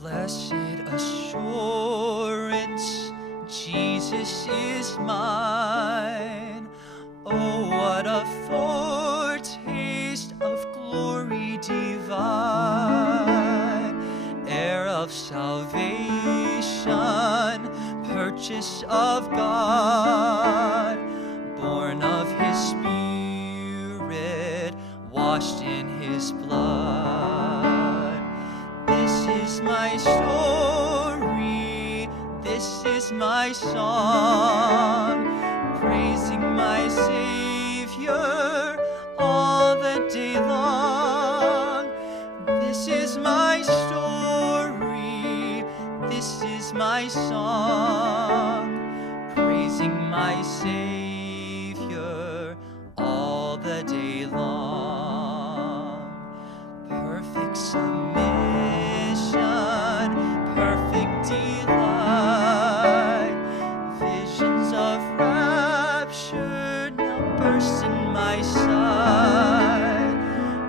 Blessed assurance, Jesus is mine. Oh, what a foretaste of glory divine, heir of salvation, purchase of God, born of his Spirit, washed in his blood. This is my story, this is my song, praising my Savior all the day long. This is my story, this is my song, praising my Savior all the day long. Perfect submission, perfect delight, visions of rapture now burst in my sight.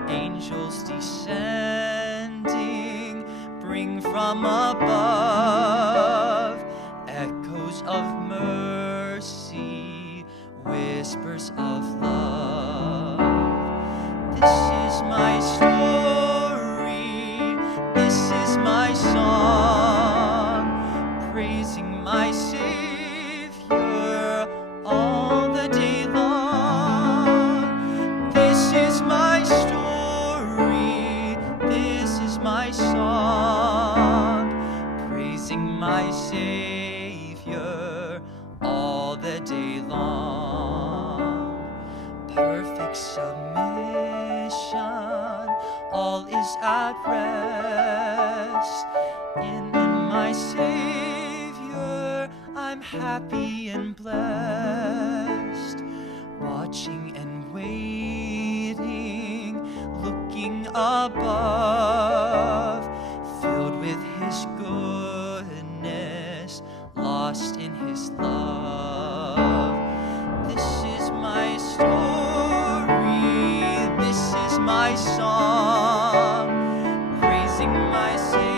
Angels descending bring from above echoes of mercy, whispers of love. This is my story, this is my song, praising my Savior all the day long. This is my story, this is my song, praising my Savior all the day long. Perfect submission, all is at rest. In my Savior, I'm happy and blessed. Watching and waiting, looking above, filled with his goodness, lost in his love. This is my story, this is my song, praising my Savior